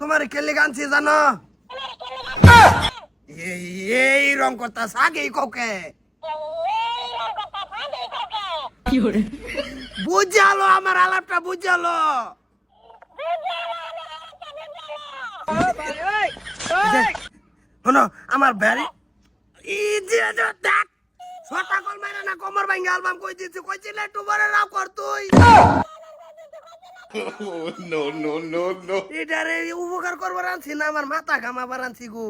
তোমার কেলে গানছি জানো এই রং করতা আগেই কাউকে বুঝালো আমার আলাপটা বুঝালো শোনো আমার ব্যারি দেখ ছটা কল মারা না কোমর ভাঙ্গে অ্যালবাম কই দিছি কইছিলে একটু বড় রাও কর তুই No, no, no, no. এটারে উপকার করবার আনছি না আমার মাথা ঘামাবার আনছি গো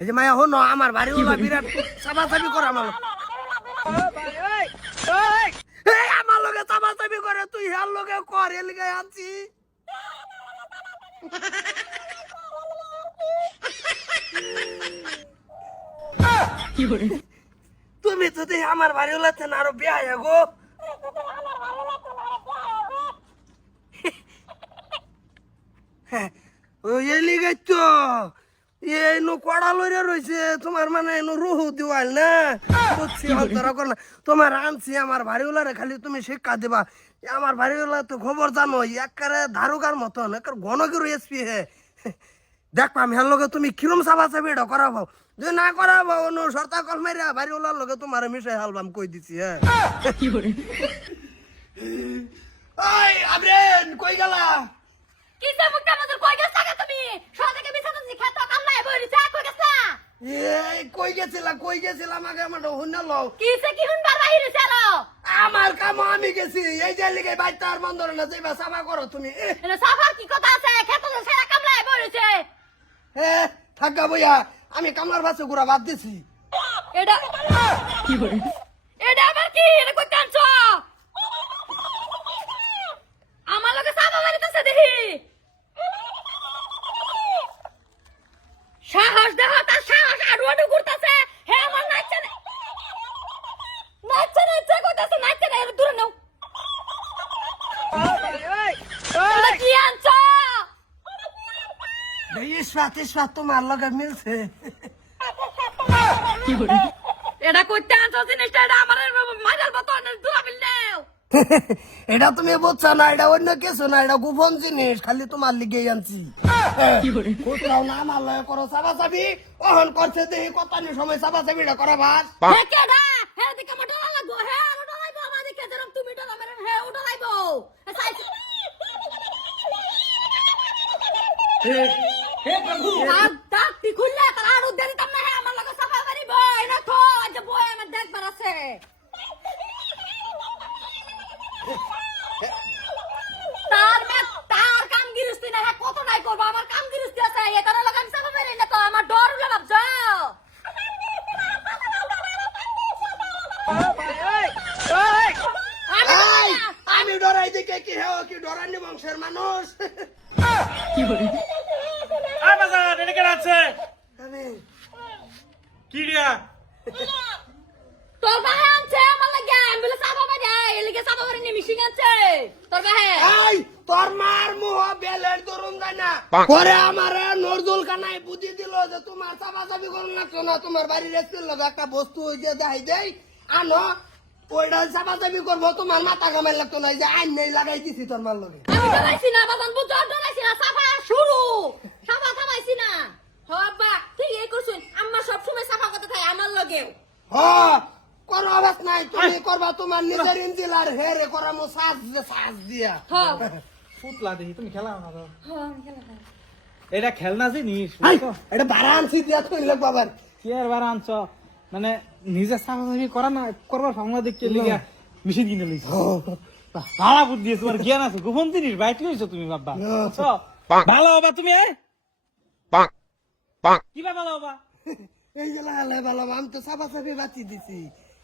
এই যে মায়া হনো আমার বাড়ি ওলা বিরাট চাপাচাপি করে আমার এই আমার লগে চাপাচাপি করে তুই হের লগে কর এর লগে আনছি তুমি তো দেখি আমার বাড়ি ওলাতে না আরো বিয়া গো ওই লিগে তো এনো কড়া লইরে রইছে তোমার মানে এনো রুহু দিওয়াল না বুঝছি হতরা কর না তোমার আনছি আমার বাড়িওয়ালারে খালি তুমি শিক্ষা দিবা আমার বাড়িওয়ালা তো খবর জানো একবারে ধারুকার মতন একবার ঘন করে এসপি হে দেখবা আমি হের লগে তুমি কিরম চাবা চাবি এটা করাবো যদি না করাবো অন্য সর্তা কল মাইরা বাড়িওয়ালার লগে তোমার মিশাই হালবাম কই দিছি হ্যাঁ ওই আবরেন কই গেলা কিসে মুখটা মত কই গেছ টাকা তুমি সদাকে বিছানা জি খেত কামলাই বইরি চা কই গেছ এই কই গেছিলাম আগে আমার হুন্না লও কিসে কি হুনবার বাইরে চলো আমার কাম আমি গেছি এই যে লিগে বাইতার বন্ধর না যাইবা সামা করো তুমি এনে সাফার কি কথা আছে খেত সেরা কামলাই বইরিছে হ্যাঁ থাকা বইয়া আমি কামলার বাসে ঘুরা বাদ দিছি এটা কি বলে এটা আবার কি এটা কই কাঞ্চ আমার লগে সাবা মারিতেছে দেখি সাহস দেখো তার সাহস আড়ু আড়ু ঘুরতেছে হে আমার নাচছে কইতাছে নাচছে না এর দূরে নাও তোমরা কি আনছো ইসরাত তোমার লগে মিলছে এটা কইতে আনছো জিনিসটা এটা আমার মাইরাল মতো দূরা মিললেও এটা তুমি বুঝছো না এটা অন্য কিছু না এটা গোপন জিনিস খালি তোমার লিগে আনছি কোথাও না আমার লগে করো চাবা চাবি ওহন করছে দেখি কত সময় চাবা চাবিটা করা ভাত হে কেডা হে দিকে মটো লাগবো হে ওটা লাইবো আমার দিকে যেরকম তুমি ডলা মেরেন হে ওটা লাইবো হে প্রভু ডাকটি খুললে তার আর উদ্ধারি তাম না হে আমার লগে সাফা করিব এনা তো আজ বই আমার দেখবার আছে তার কাম গিরস্তি না হে কত নাই করব আমার কাম গিরস্তি আছে এটার লগে আমি সাফা করি না তো আমার ডর উঠলে ভাবছো আমি ডরাই দিকে কি হে কি ডরানি বংশের মানুষ আয় বাজার এটা কেন আছে আমি কি দিয়া তোর বাহে আনছে আমার লাগে আমি বলে সাফা বাজে এর লাগে সাফা করে নিয়ে মিশিং আছে তোর বাহে এই তোর মার মুহ বেলের দরুন যায় না পরে আমারে নজরুল কানাই বুদ্ধি দিল যে তোমার চাপা চাপি করুন না কেন তোমার বাড়ির রেস্টের লগে একটা বস্তু ওই যে দেখাই দেই আনো ওইটা চাপা চাপি করবো তোমার মাথা কামাই লাগতো না যে আইন নেই লাগাই দিছি তোর মার লগে আমি ডরাইছি না বাজান বুঝো ডরাইছি না সাফা শুরু সাফা থামাইছি না হবা তুই এই করছিস আম্মা সব সময় সাফা করতে থাকে আমার লগেও হ করো অবস্থ নাই তুমি করবা তোমার নিজের ইঞ্জিলার হেরে করামো সাজ দিয়া হ্যাঁ ফুটলা দেখি তুমি খেলা না তো হ্যাঁ খেলা এটা খেলনা জিনিস এটা ভাড়া আনছি দিয়া তুই লাগবো আবার কি আর বার আনছ মানে নিজে সাফাসাফি করা না করবার ফাংলা দেখতে লিগা মেশিন কিনে লইছ ভালো বুদ্ধি আছে তোমার জ্ঞান আছে গোপন জিনিস বাইট লইছো তুমি বাবা ভালো হবা তুমি কি বা ভালো হবা এই যে লাগালে ভালো আমি তো চাপা চাপি বাঁচি দিছি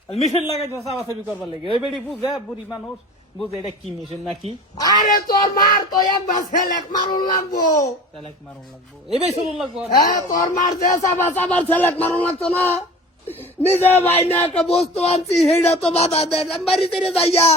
মেশিন লাগাই তো সাফাসাফি করবার লাগে ওই বেড়ি বুঝে বুড়ি মানুষ বুঝে এটা কি মেশিন নাকি আরে তোর মার তো একবার ছেলেক মারুন লাগবো তাহলে মারুন লাগবো এবার চলুন লাগবো হ্যাঁ তোর মার যে চাপা চাপার ছেলেক মারুন লাগতো না নিজে ভাই না একটা বস্তু আনছি সেইটা তো বাধা দেয় বাড়ি ছেড়ে যাইয়া